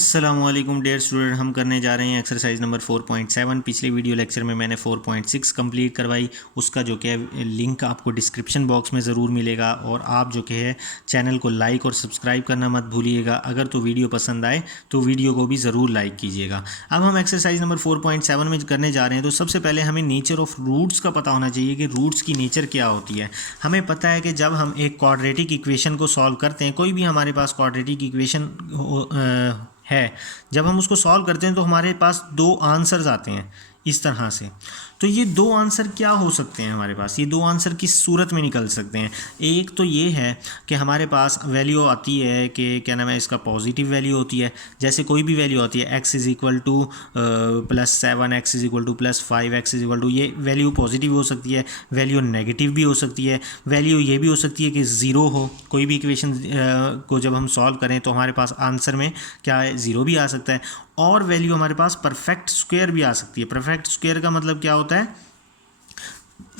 अस्सलामुअलैकुम dear student, हम करने जा रहे हैं एक्सरसाइज नंबर 4.7। पिछले वीडियो लेक्चर में मैंने 4.6 कंप्लीट करवाई। उसका जो कि है लिंक आपको डिस्क्रिप्शन बॉक्स में ज़रूर मिलेगा। और आप जो कि है चैनल को लाइक और सब्सक्राइब करना मत भूलिएगा। अगर तो वीडियो पसंद आए तो वीडियो को भी ज़रूर लाइक कीजिएगा। अब हम एक्सरसाइज नंबर 4.7 में करने जा रहे हैं। तो सबसे पहले हमें नेचर ऑफ रूट्स का पता होना चाहिए कि रूट्स की नेचर क्या होती है। हमें पता है कि जब हम एक क्वाड्रेटिक इक्वेशन को सॉल्व करते हैं, कोई भी हमारे पास क्वाड्रेटिक इक्वेशन है, जब हम उसको सॉल्व करते हैं तो हमारे पास दो आंसर्स आते हैं इस तरह से। तो ये दो आंसर क्या हो सकते हैं हमारे पास? ये दो आंसर किस सूरत में निकल सकते हैं? एक तो ये है कि हमारे पास वैल्यू आती है कि क्या नाम है इसका, पॉजिटिव वैल्यू होती है। जैसे कोई भी वैल्यू आती है x is equal to +7, x is equal to +5, x is equal to, ये वैल्यू पॉजिटिव हो सकती है, वैल्यू नेगेटिव भी हो सकती है। वैल्यू ये भी हो सकती है कि ज़ीरो हो। कोई भी इक्वेशन को जब हम सॉल्व करें तो हमारे पास आंसर में क्या है, ज़ीरो भी आ सकता है। और वैल्यू हमारे पास परफेक्ट स्क्वायर भी आ सकती है। परफेक्ट स्क्वायर का मतलब क्या होता है?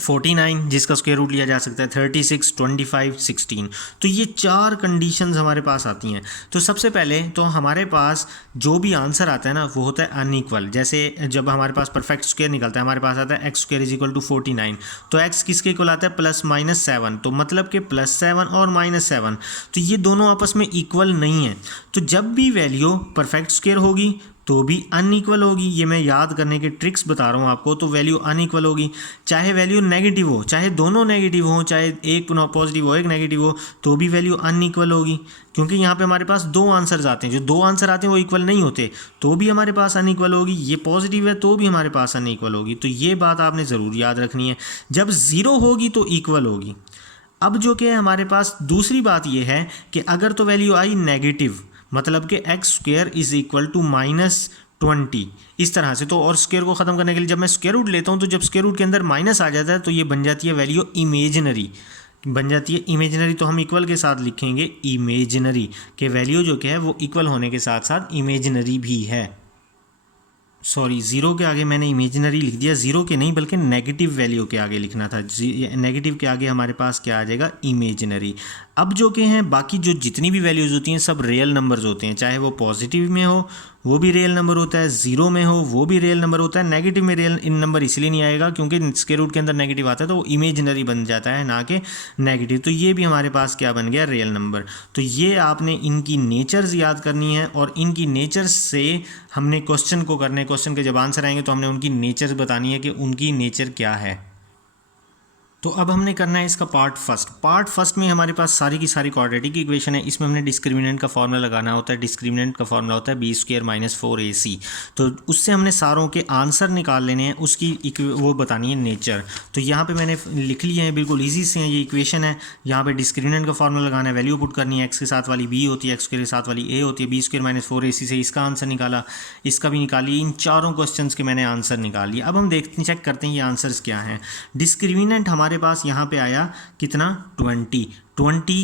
49 जिसका स्क्वायर रूट लिया जा सकता है, 36, 25, 16। तो ये चार कंडीशंस हमारे पास आती हैं। तो सबसे पहले तो हमारे पास जो भी आंसर आता है ना वो होता है अनइक्वल। जैसे जब हमारे पास परफेक्ट स्क्वायर निकलता है, हमारे पास आता है x square is equal to 49। तो एक्स किसके इक्वल आता है? +-7। तो मतलब कि +7 और -7, तो ये दोनों आपस में इक्वल नहीं है। तो जब भी वैल्यू परफेक्ट स्क्वायर होगी तो भी अनइक्वल होगी। ये मैं याद करने के ट्रिक्स बता रहा हूँ आपको। तो वैल्यू अनइक्वल होगी, चाहे वैल्यू नेगेटिव हो, चाहे दोनों नेगेटिव हो, चाहे एक पॉजिटिव हो एक नेगेटिव हो, तो भी वैल्यू अनइक्वल होगी। क्योंकि यहाँ पे हमारे पास दो आंसर्स आते हैं, जो दो आंसर आते हैं वो इक्वल नहीं होते, तो भी हमारे पास अनइक्वल होगी। ये पॉजिटिव है तो भी हमारे पास अनइक्वल होगी। तो ये बात आपने ज़रूर याद रखनी है। जब ज़ीरो होगी तो इक्वल होगी। अब जो कि हमारे पास दूसरी बात ये है कि अगर तो वैल्यू आई नेगेटिव, मतलब कि x square is equal to -20 इस तरह से। तो और स्क्वायर को ख़त्म करने के लिए जब मैं स्क्वायर रूट लेता हूँ, तो जब स्क्वायर रूट के अंदर माइनस आ जाता है तो ये बन जाती है वैल्यू इमेजिनरी, बन जाती है इमेजिनरी। तो हम इक्वल के साथ लिखेंगे इमेजिनरी, के वैल्यू जो कि है वो इक्वल होने के साथ साथ इमेजिनरी भी है। सॉरी, ज़ीरो के आगे मैंने इमेजिनरी लिख दिया, ज़ीरो के नहीं बल्कि नेगेटिव वैल्यू के आगे लिखना था। नेगेटिव के आगे हमारे पास क्या आ जाएगा? इमेजिनरी। अब जो कि हैं बाकी जो जितनी भी वैल्यूज़ होती हैं सब रियल नंबर्स होते हैं। चाहे वो पॉजिटिव में हो वो भी रियल नंबर होता है, ज़ीरो में हो वो भी रियल नंबर होता है, नेगेटिव में रियल इन नंबर इसलिए नहीं आएगा क्योंकि स्क्वायर रूट के अंदर नेगेटिव आता है तो वो इमेजिनरी बन जाता है, ना कि नेगेटिव। तो ये भी हमारे पास क्या बन गया? Real number. तो ये आपने इनकी नेचर्स याद करनी है और इनकी नेचर्स से हमने क्वेश्चन को करने, क्वेश्चन के जब आंसर आएंगे तो हमने उनकी नेचर्स बतानी है कि उनकी नेचर क्या है। तो अब हमने करना है इसका पार्ट फर्स्ट में हमारे पास सारी की सारी क्वाड्रेटिक इक्वेशन है। इसमें हमने डिस्क्रिमिनेंट का फॉर्मूला लगाना होता है। डिस्क्रिमिनेंट का फॉर्मूला होता है b² - 4ac। तो उससे हमने सारों के आंसर निकाल लेने हैं, उसकी वो बतानी है नेचर। तो यहाँ पे मैंने लिख लिए हैं, बिल्कुल ईजी से हैं। ये इक्वेशन है, यहाँ पे डिस्क्रिमिनेंट का फॉर्मूला लगाना है, वैल्यू पुट करनी है। एक्स के साथ वाली b होती है, एक्स के साथ वाली a होती है। b² - 4ac से इसका आंसर निकाला, इसका भी निकालिए। इन चारों क्वेश्चन के मैंने आंसर निकाल लिए। अब हम देखते चेक करते हैं ये आंसर्स क्या हैं। डिस्क्रिमिनेंट हमारे पास यहाँ पे आया कितना? 20।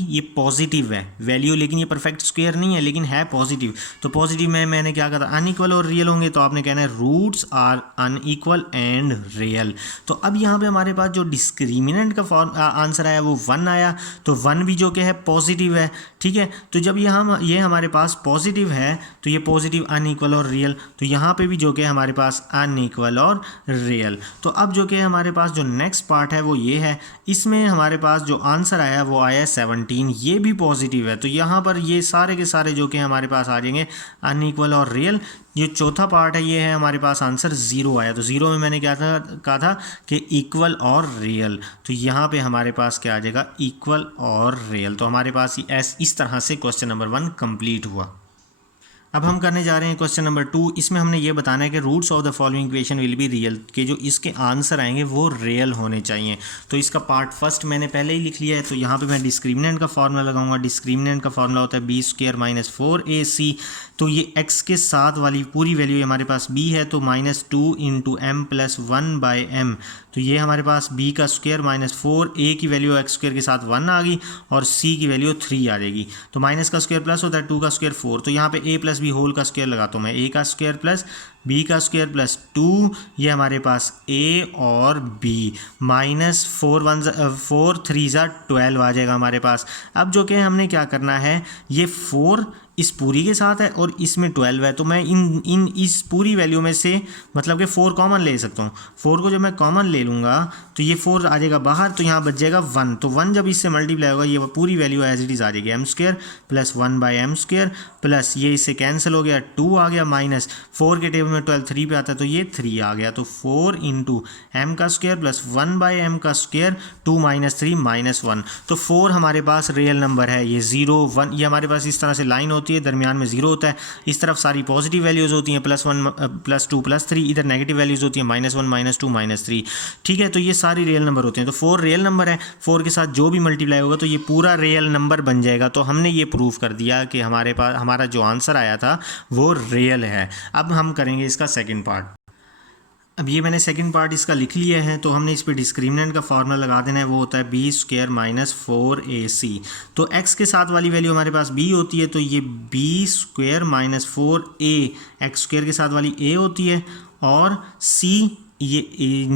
ये पॉजिटिव है वैल्यू, लेकिन ये परफेक्ट स्क्वायर नहीं है लेकिन है पॉजिटिव। तो पॉजिटिव में मैंने क्या कहा था? अनइक्वल और रियल होंगे। तो आपने कहना है roots are unequal and real. तो अब यहाँ पे हमारे पास जो डिस्क्रिमिनेंट का आंसर आया वो 1 आया। तो 1 भी जो कि है पॉजिटिव है, ठीक है। तो जब ये हमारे पास पॉजिटिव है तो ये पॉजिटिव, अनइक्वल और रियल। तो यहाँ पे भी जो कि हमारे पास अनइक्वल और रियल। तो अब जो कि हमारे पास जो नेक्स्ट पार्ट है वो ये है। इसमें हमारे पास जो आंसर आया वो आया 17, ये भी पॉजिटिव है। तो यहाँ पर ये सारे के सारे जो कि हमारे पास आ जाएंगे अनइक्वल और रियल। ये चौथा पार्ट है, ये है हमारे पास आंसर 0 आया। तो 0 में मैंने क्या कहा था कि इक्वल और रियल। तो यहाँ पे हमारे पास क्या आ जाएगा? इक्वल और रियल। तो हमारे पास इस तरह से क्वेश्चन नंबर 1 कंप्लीट हुआ। अब हम करने जा रहे हैं क्वेश्चन नंबर 2। इसमें हमने ये बताना है कि roots of the following equation will be real, के जो इसके आंसर आएंगे वो रियल होने चाहिए। तो इसका पार्ट फर्स्ट मैंने पहले ही लिख लिया है। तो यहाँ पे मैं डिस्क्रिमिनेंट का फॉर्मूला लगाऊंगा। डिस्क्रिमिनेंट का फॉर्मूला होता है b² - 4ac। तो ये x के साथ वाली पूरी वैल्यू हमारे पास b है, तो -2 × m + 1/m। तो ये हमारे पास b का स्क्वायर -4, a की वैल्यू x स्क्वायर के साथ 1 आ गई और c की वैल्यू 3 आ जाएगी। तो माइनस का स्क्वायर प्लस होता है, 2 का स्क्वायर 4। तो यहाँ पे a + b होल का स्क्वायर लगाता हूँ मैं, a का स्क्वायर प्लस b का स्क्वायर प्लस 2, ये हमारे पास a और b। -4 3 12 आ जाएगा हमारे पास। अब जो कि हमने क्या करना है, ये 4 इस पूरी के साथ है और इसमें 12 है, तो मैं इस पूरी वैल्यू में से मतलब कि 4 कॉमन ले सकता हूँ। 4 को जब मैं कॉमन ले लूँगा तो ये 4 आ जाएगा बाहर, तो यहाँ बच जाएगा 1। तो 1 जब इससे मल्टीप्लाई होगा ये पूरी वैल्यू एज इट इज़ आ जाएगी m² प्लस 1/m² प्लस ये इससे कैंसिल हो गया, 2 आ गया, माइनस 4 के टेबल में 12 3 पे आता है तो ये 3 आ गया। तो 4 into m² plus 1/m², 2 minus 3 -1। तो 4 हमारे पास रियल नंबर है। ये 0 1 ये हमारे पास इस तरह से लाइन होती है, दरमियान में 0 होता है, इस तरफ सारी पॉजिटिव वैल्यूज़ होती हैं, +1 +2 +3, इधर नेगेटिव वैल्यूज़ होती हैं, -1 -2 -3। ठीक है, तो ये सारी रियल नंबर होते हैं। तो 4 रियल नंबर है, 4 के साथ जो भी मल्टीप्लाई होगा तो ये पूरा रियल नंबर बन जाएगा। तो हमने ये प्रूव कर दिया कि हमारे पास हमारा जो आंसर आया था वो रियल है। अब हम करेंगे इसका सेकंड पार्ट। अब ये मैंने सेकंड पार्ट इसका लिख लिया है, तो हमने इस पे डिस्क्रिमिनेंट का फार्मूला लगा देना है, वो होता है b² - 4ac। तो x के साथ वाली वैल्यू हमारे पास b होती है, तो ये b² - 4a x² के साथ वाली a होती है, और c ये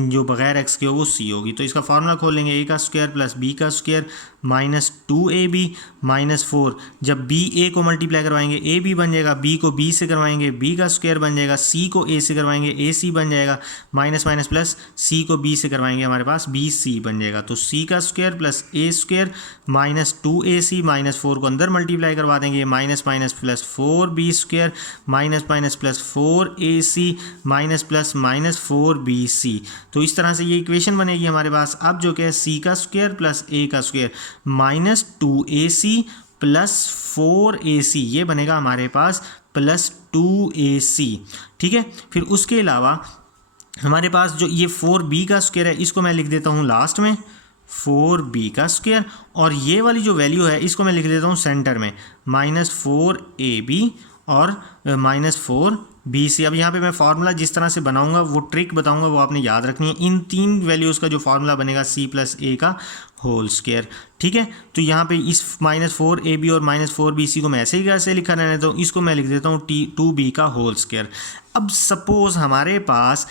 जो बगैर x के हो वो c होगी। तो इसका फार्मूला खोल लेंगे, a² plus b² minus 2ab minus 4। जब b a को मल्टीप्लाई करवाएंगे a b बन जाएगा, b को b से करवाएंगे b² बन जाएगा, c को a से करवाएंगे a c बन जाएगा, माइनस माइनस प्लस c को b से करवाएंगे हमारे पास b c बन जाएगा। तो c² plus a² minus 2ac minus 4 को अंदर मल्टीप्लाई करवा देंगे, minus minus plus 4b² minus minus plus 4ac minus plus minus 4bc। तो इस तरह से ये इक्वेशन बनेगी हमारे पास। अब जो कि है c² plus a² minus 2ac plus 4ac, ये बनेगा हमारे पास प्लस 2ac। ठीक है, फिर उसके अलावा हमारे पास जो ये 4b² है इसको मैं लिख देता हूँ लास्ट में, 4b², और ये वाली जो वैल्यू है इसको मैं लिख देता हूँ सेंटर में, -4ab और -4bc। अब यहाँ पे मैं फार्मूला जिस तरह से बनाऊंगा वो ट्रिक बताऊंगा, वो आपने याद रखनी है। इन तीन वैल्यूज़ का जो फार्मूला बनेगा c प्लस a का होल स्क्वायर। ठीक है, तो यहाँ पे इस -4ab और -4bc को मैं ऐसे ही कैसे लिखा रहने देता हूँ, इसको मैं लिख देता हूँ 2b का होल स्क्वायर। अब सपोज़ हमारे पास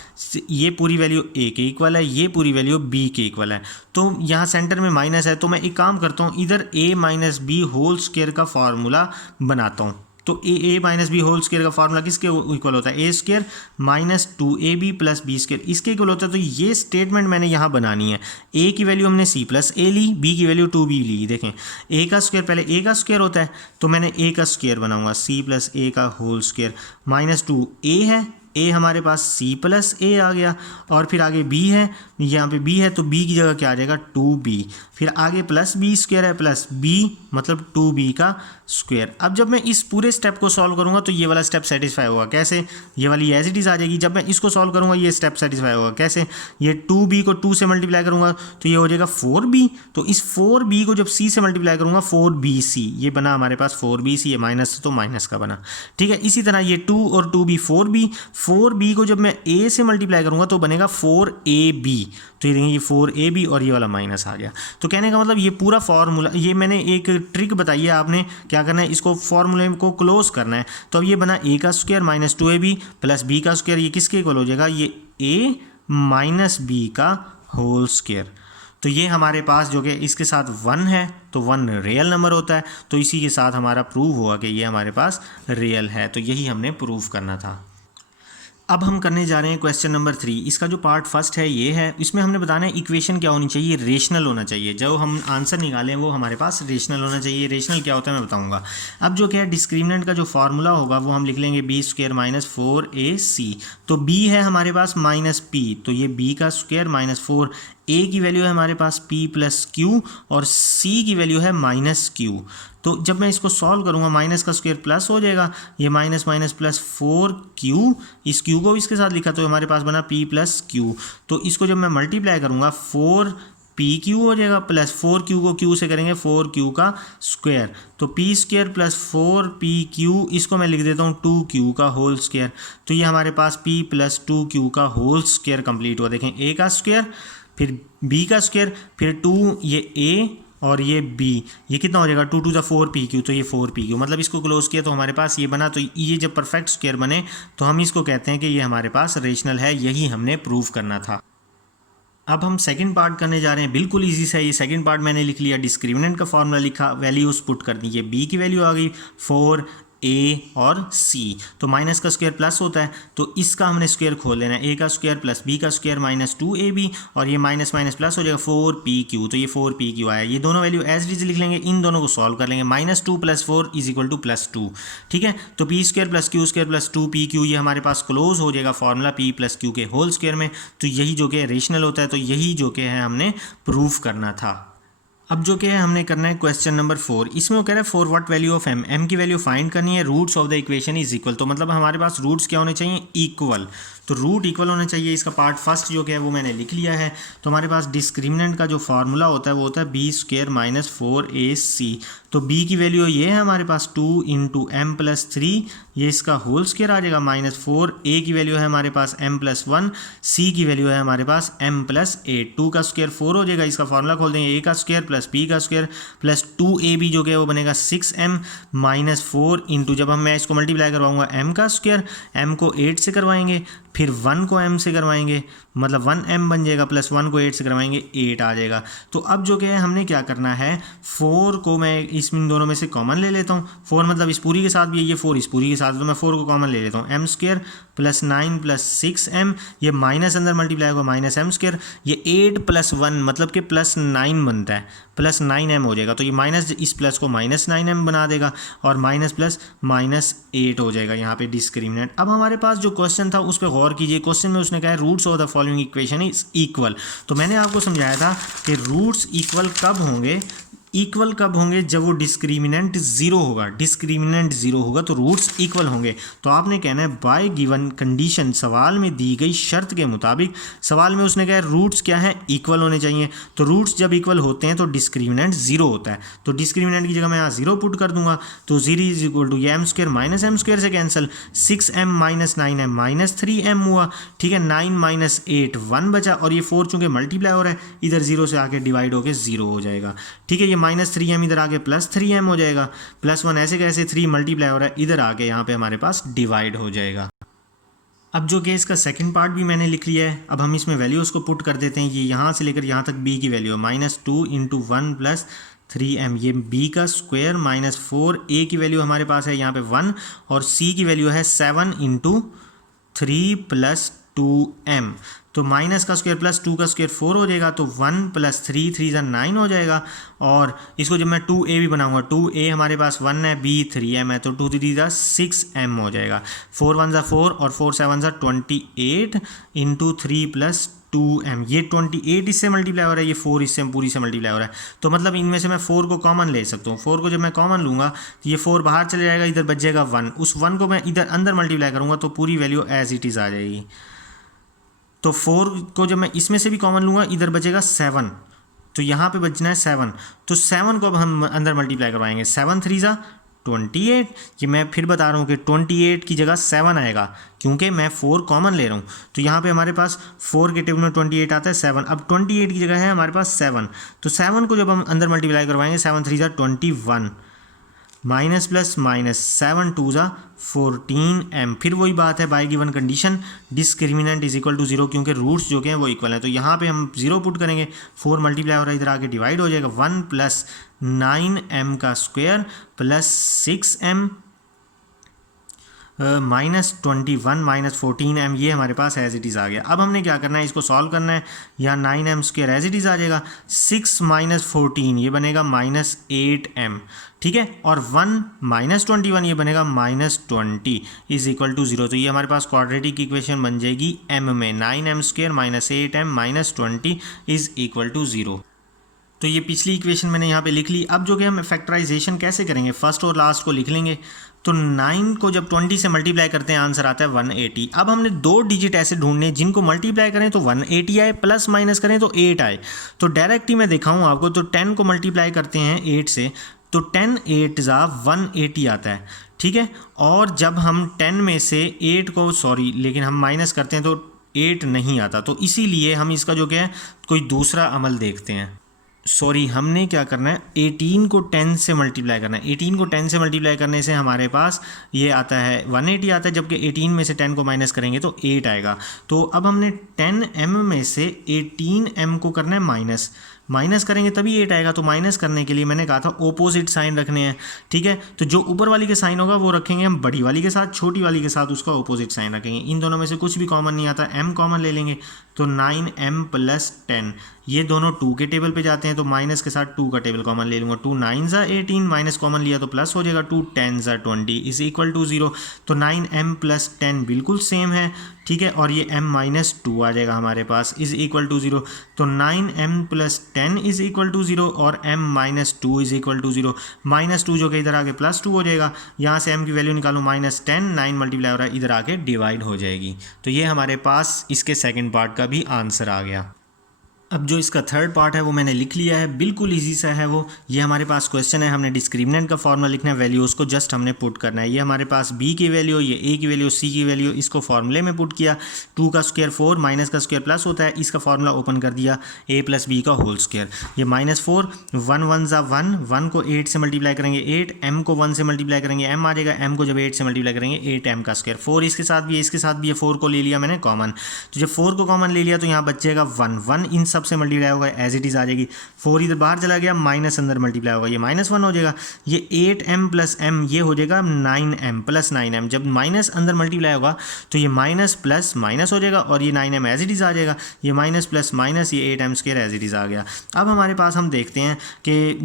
ये पूरी वैल्यू a के इक्वल है, ये पूरी वैल्यू b के इक्वल है, तो यहाँ सेंटर में माइनस है, तो मैं एक काम करता हूँ, इधर a minus b whole square का फार्मूला बनाता हूँ। तो a minus b whole square का फार्मूला किसके इक्वल होता है, a² minus 2ab plus b², इसके इक्वल होता है। तो ये स्टेटमेंट मैंने यहाँ बनानी है। a की वैल्यू हमने c प्लस a ली, b की वैल्यू 2b ली। देखें a का स्क्वायर पहले a का स्क्वायर होता है, तो मैंने a का स्क्वायर बनाऊंगा, c प्लस a का होल स्क्वायर, माइनस 2a है, a हमारे पास c प्लस a आ गया, और फिर आगे b है, यहाँ पे b है तो b की जगह क्या आ जाएगा 2b, फिर आगे प्लस b² है प्लस b मतलब 2b का स्क्वायर। अब जब मैं इस पूरे स्टेप को सॉल्व करूंगा तो ये वाला स्टेप सेटिस्फाई होगा। कैसे, ये वाली एज इट इज़ आ जाएगी। जब मैं इसको सॉल्व करूंगा ये स्टेप सेटिस्फाई होगा। कैसे, ये 2b को 2 से मल्टीप्लाई करूंगा तो ये हो जाएगा 4b, तो इस 4b को जब c से मल्टीप्लाई करूंगा 4bc, ये बना हमारे पास 4bc, ये माइनस तो माइनस का बना। ठीक है, इसी तरह ये 2 और 2b 4b को जब मैं a से मल्टीप्लाई करूंगा तो बनेगा 4ab, तो ये देखेंगे ये 4ab और ये वाला माइनस आ गया। तो कहने का मतलब ये पूरा फार्मूला, ये मैंने एक ट्रिक बताई है, आपने क्या करना है, इसको फार्मूले को क्लोज करना है। तो अब ये बना a का square minus 2ab plus b का स्क्वायर, ये किसके इक्वल हो जाएगा, ये a माइनस b का होल स्क्वायर। तो ये हमारे पास जो कि इसके साथ 1 है, तो 1 रियल नंबर होता है, तो इसी के साथ हमारा प्रूव हुआ कि ये हमारे पास रियल है। तो यही हमने प्रूव करना था। अब हम करने जा रहे हैं क्वेश्चन नंबर 3। इसका जो पार्ट फर्स्ट है ये है, इसमें हमने बताना है इक्वेशन क्या होनी चाहिए, रेशनल होना चाहिए। जो हम आंसर निकालें वो हमारे पास रेशनल होना चाहिए। रेशनल क्या होता है मैं बताऊंगा। अब जो क्या है डिस्क्रिमिनेंट का जो फार्मूला होगा वो हम लिख लेंगे b² माइनस 4ac। तो b है हमारे पास माइनस p, तो ये b का स्क्वायर माइनस 4, a की वैल्यू है हमारे पास p प्लस q और c की वैल्यू है माइनस q। तो जब मैं इसको सॉल्व करूंगा माइनस का स्क्वायर प्लस हो जाएगा, ये माइनस माइनस प्लस 4q, इस q को इसके साथ लिखा तो हमारे पास बना p प्लस q। तो इसको जब मैं मल्टीप्लाई करूंगा 4pq हो जाएगा, प्लस 4q को q से करेंगे 4q का स्क्वायर, तो p² प्लस 4pq, इसको मैं लिख देता हूँ 2q का होल स्क्वायर। तो ये हमारे पास p प्लस 2q का होल स्क्वायर कंप्लीट हुआ। देखें a का स्क्वायर, फिर b का स्क्वायर, फिर 2 ये a और ये b, ये कितना हो जाएगा 2 टू द 4pq, तो ये 4pq, मतलब इसको क्लोज किया तो हमारे पास ये बना। तो ये जब परफेक्ट स्क्वायर बने तो हम इसको कहते हैं कि ये हमारे पास रेशनल है। यही हमने प्रूव करना था। अब हम सेकंड पार्ट करने जा रहे हैं। बिल्कुल इजी सा ये सेकंड पार्ट मैंने लिख लिया, डिस्क्रिमिनेंट का फार्मूला लिखा, वैल्यूज पुट कर दी। ये b की वैल्यू आ गई 4, ए और सी। तो माइनस का स्क्वायर प्लस होता है, तो इसका हमने स्क्वायर खोल लेना है, ए का स्क्वायर प्लस बी का स्क्वायर माइनस 2ab, और ये माइनस माइनस प्लस हो जाएगा 4pq। तो ये 4pq आया, ये दोनों वैल्यू एज इट इज लिख लेंगे, इन दोनों को सॉल्व कर लेंगे। -2 + 4 = +2। ठीक है, तो p² + q² + 2pq ये हमारे पास क्लोज हो जाएगा फॉर्मूला p + q के होल स्क्वायर में। तो यही जो कि रेशनल होता है, तो यही जो कि है हमने प्रूफ करना था। अब जो कि है हमने करना है क्वेश्चन नंबर 4। इसमें वो कह रहा है for what value of m, m की वैल्यू फाइंड करनी है, roots of the equation is equal. तो मतलब हमारे पास रूट्स क्या होने चाहिए, इक्वल। तो रूट इक्वल होना चाहिए। इसका पार्ट फर्स्ट जो कि है वो मैंने लिख लिया है। तो हमारे पास डिस्क्रिमिनेंट का जो फार्मूला होता है वो होता है b² - 4ac। तो b की वैल्यू ये है हमारे पास 2 × m + 3, ये इसका होल स्क्वायर आ जाएगा -4। a की वैल्यू है हमारे पास m + 1, c की वैल्यू है हमारे पास m + 8। 2 का स्क्वायर 4 हो जाएगा, इसका फार्मूला खोल देंगे, a का स्क्वायर + b का स्क्वायर + 2ab जो कि है वो बनेगा 6m - 4 इंटू, जब मैं इसको मल्टीप्लाई करवाऊंगा m का स्क्वायर, m को 8 से करवाएंगे, फिर 1 को m से करवाएंगे, मतलब 1m बन जाएगा, प्लस 1 को 8 से करवाएंगे 8 आ जाएगा। तो अब जो कि है हमने क्या करना है, 4 को मैं इन दोनों में से कॉमन ले लेता हूँ। 4 मतलब इस पूरी के साथ भी है, ये 4 इस पूरी के साथ, तो मैं 4 को कॉमन ले लेता हूँ। m² + 9 + 6m, ये माइनस अंदर मल्टीप्लाई होगा -m², ये 8 + 1 मतलब कि +9 बनता है, +9m हो जाएगा। तो ये माइनस इस प्लस को -9m बना देगा, और माइनस प्लस -8 हो जाएगा यहाँ पे डिस्क्रिमिनेंट। अब हमारे पास जो क्वेश्चन था उस पर गौर कीजिए। क्वेश्चन में उसने कहा है roots of the following equation is equal. तो मैंने आपको समझाया था कि रूट्स इक्वल कब होंगे, इक्वल कब होंगे, जब वो डिस्क्रिमिनेंट 0 होगा। डिस्क्रिमिनेंट 0 होगा तो रूट्स इक्वल होंगे। तो आपने कहना है बाय गिवन कंडीशन, सवाल में दी गई शर्त के मुताबिक, सवाल में उसने कहा रूट्स क्या है, इक्वल होने चाहिए। तो रूट्स जब इक्वल होते हैं तो डिस्क्रिमिनेंट 0 होता है। तो डिस्क्रिमिनेंट की जगह मैं यहाँ 0 पुट कर दूंगा, तो 0 = ये m² - m² से कैंसिल, 6m - 9m -3m हुआ। ठीक है, 9 - 8 1 बचा, और ये 4 चूंकि मल्टीप्लाई हो रहा है, इधर 0 से आके डिवाइड होकर 0 हो जाएगा। ठीक है, ये -3m इधर आके +3m हो जाएगा, +1 ऐसे कैसे, 3 मल्टीप्लाई हो रहा है, इधर आके यहाँ पे हमारे पास डिवाइड हो जाएगा। अब जो कि इसका सेकंड पार्ट भी मैंने लिख लिया है। अब हम इसमें वैल्यूज़ को पुट कर देते हैं। ये यहाँ से लेकर यहाँ तक b की वैल्यू है -2 × 1 + 3m, ये b का स्क्वायर -4, a की वैल्यू हमारे पास है यहाँ पे 1, और c की वैल्यू है 7 × 3 + 2m। तो माइनस का स्क्वायर प्लस 2 का स्क्वायर 4 हो जाएगा, तो 1 + 3 3 = 9 हो जाएगा। और इसको जब मैं 2a भी बनाऊंगा, 2a हमारे पास 1 है, b 3m है, तो 2 3 = 6m हो जाएगा। 4 1 = 4 और 4 7 = 28 × 3 + 2m। ये 28 इससे मल्टीप्लाई हो रहा है, ये 4 इससे पूरी से मल्टीप्लाई हो रहा है। तो मतलब इनमें से मैं 4 को कॉमन ले सकता हूँ। 4 को जब मैं कॉमन लूँगा तो ये 4 बाहर चले जाएगा, इधर बच जाएगा 1। उस 1 को मैं इधर अंदर मल्टीप्लाई करूँगा तो पूरी वैल्यू एज इट इज़ आ जाएगी। तो 4 को जब मैं इसमें से भी कॉमन लूँगा, इधर बचेगा 7, तो यहाँ पे बचना है 7। तो 7 को अब हम अंदर मल्टीप्लाई करवाएंगे, 7 3 = 28। ये मैं फिर बता रहा हूँ कि 28 की जगह 7 आएगा, क्योंकि मैं 4 कॉमन ले रहा हूँ। तो यहाँ पे हमारे पास 4 के टेबल में 28 आता है, 7। अब 28 की जगह है हमारे पास 7, तो 7 को जब हम अंदर मल्टीप्लाई करवाएंगे, 7 3 = 21, माइनस प्लस माइनस 7 2 = 14m। फिर वही बात है, बाय गिवन कंडीशन डिस्क्रिमिनेंट = 0, क्योंकि रूट्स जो के हैं वो इक्वल हैं। तो यहाँ पे हम 0 पुट करेंगे, 4 मल्टीप्लाई हो रहा है, इधर आके डिवाइड हो जाएगा, 1 + 9m का स्क्वायर + 6m -21 -14m, ये हमारे पास एज इट इज़ आ गया। अब हमने क्या करना है, इसको सॉल्व करना है। यहाँ 9m² एज इट इज़ आ जाएगा, 6 - 14 ये बनेगा -8m। ठीक है, और 1 - 21 ये बनेगा -20 = 0। तो ये हमारे पास क्वाड्रेटिक इक्वेशन बन जाएगी m में, 9m² - 8m -20 = 0। तो ये पिछली इक्वेशन मैंने यहाँ पे लिख ली। अब जो कि हम फैक्टराइजेशन कैसे करेंगे, फर्स्ट और लास्ट को लिख लेंगे। तो 9 को जब 20 से मल्टीप्लाई करते हैं, आंसर आता है 180। अब हमने 2 डिजिट ऐसे ढूंढने जिनको मल्टीप्लाई करें तो 180 आए, प्लस माइनस करें तो 8 आए। तो डायरेक्ट ही मैं दिखाऊँ आपको, तो 10 को मल्टीप्लाई करते हैं 8 से, तो 10 8 = 180 आता है। ठीक है, और जब हम 10 में से 8 को लेकिन हम माइनस करते हैं तो 8 नहीं आता। तो इसीलिए हम इसका जो क्या है कोई दूसरा अमल देखते हैं। हमने क्या करना है, 18 को 10 से मल्टीप्लाई करना है। 18 को 10 से मल्टीप्लाई करने से हमारे पास ये आता है 180 आता है, जबकि 18 में से 10 को माइनस करेंगे तो 8 आएगा। तो अब हमने 10m में से 18m को करना है माइनस। माइनस करेंगे तभी 8 आएगा। तो माइनस करने के लिए मैंने कहा था ऑपोजिट साइन रखने हैं, ठीक है। तो जो ऊपर वाली के साइन होगा वो रखेंगे हम बड़ी वाली के साथ, छोटी वाली के साथ उसका ऑपोजिट साइन रखेंगे। इन दोनों में से कुछ भी कॉमन नहीं आता, m कॉमन ले लेंगे तो 9m + 10, ये दोनों 2 के टेबल पे जाते हैं तो माइनस के साथ 2 का टेबल कॉमन ले लूँगा। 2 9 ज़ा 18, माइनस कॉमन लिया तो प्लस हो जाएगा, 2 10 ज़ा 20 इज इक्वल टू 0। तो 9m + 10 बिल्कुल सेम है, ठीक है, और ये m - 2 आ जाएगा हमारे पास इज इक्वल टू 0। तो 9m + 10 इज इक्वल टू 0 और m - 2 इज इक्वल टू 0। -2 जो कि इधर आके +2 हो जाएगा, यहाँ से m की वैल्यू निकालूँ -10, 9 मल्टीप्लाई हो रहा है, इधर आके डिवाइड हो जाएगी। तो ये हमारे पास इसके सेकंड पार्ट का भी आंसर आ गया। अब जो इसका थर्ड पार्ट है वो मैंने लिख लिया है, बिल्कुल इजी सा है वो। ये हमारे पास क्वेश्चन है, हमने डिस्क्रिमिनेंट का फॉर्मूला लिखना है, वैल्यू उसको जस्ट हमने पुट करना है। ये हमारे पास b की वैल्यू, ये a की वैल्यू, c की वैल्यू, इसको फॉर्मूले में पुट किया। 2 का स्क्वायर 4, माइनस का स्क्वायर प्लस होता है, इसका फॉर्मूला ओपन कर दिया a + b का होल स्क्वायर। ये -4, 1 1 ज़ा 1, 1 को 8 से मल्टीप्लाई करेंगे 8, m को 1 से मल्टीप्लाई करेंगे m आ जाएगा, m को जब 8 से मल्टीप्लाई करेंगे 8m का स्क्वायर। 4 इसके साथ भी है, इसके साथ भी है, 4 को ले लिया मैंने कॉमन। तो जब 4 को कॉमन ले लिया तो यहाँ बचेगा 1, 1 इन सब से मल्टीप्लाई होगा, एज इट इज़ आ जाएगी। 4 इधर बाहर चला गया, माइनस अंदर मल्टीप्लाई होगा, ये -1 हो जाएगा। ये 8m + m ये हो जाएगा 9m + 9m। जब माइनस अंदर मल्टीप्लाई होगा तो ये माइनस प्लस माइनस हो जाएगा और ये 9m एज इट इज़ आ जाएगा। ये माइनस प्लस माइनस, ये 8m² एज इट इज़ आ गया। अब हमारे पास हम देखते हैं कि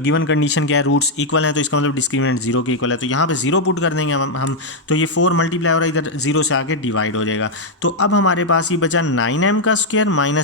गिवन कंडीशन क्या है, रूट्स इक्वल है तो इसका मतलब डिस्क्रिमिनेंट 0 के इक्वल है। तो यहाँ पे 0 पुट कर देंगे हम। तो ये 4 मल्टीप्लाई हो रहा है, इधर 0 से आके डिवाइड हो जाएगा। तो अब हमारे पास ये बचा 9m²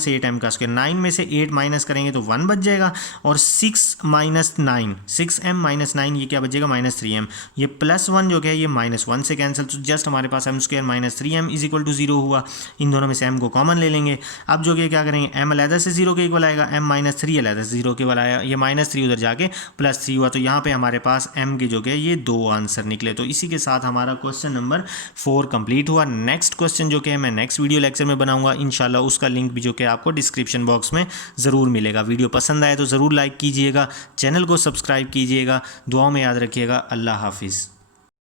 - 8m²। 9 में से 8 माइनस करेंगे तो 1 बच जाएगा और 6 - 9, 6m - 9 ये क्या बचेगा -3m। ये +1 जो क्या है ये -1 से कैंसिल, तो जस्ट हमारे पास m² - 3m is equal to 0 हुआ। इन दोनों में से m को कॉमन ले लेंगे। अब जो कि क्या करेंगे, m अलहदा से 0 के इक्वल आएगा, m - 3 अलहदा से 0 के इक्वल आया, ये -3 उधर जाके +3 हुआ। तो यहाँ पे हमारे पास m के जो कि ये 2 आंसर निकले। तो इसी के साथ हमारा क्वेश्चन नंबर 4 कंप्लीट हुआ। नेक्स्ट क्वेश्चन जो कि मैं नेक्स्ट वीडियो लेक्चर में बनाऊंगा इंशाल्लाह, उसका लिंक भी जो कि आपको डिस्क्रिप्शन बॉक्स में ज़रूर मिलेगा। वीडियो पसंद आए तो ज़रूर लाइक कीजिएगा, चैनल को सब्सक्राइब कीजिएगा, दुआओं में याद रखिएगा। अल्लाह हाफिज़।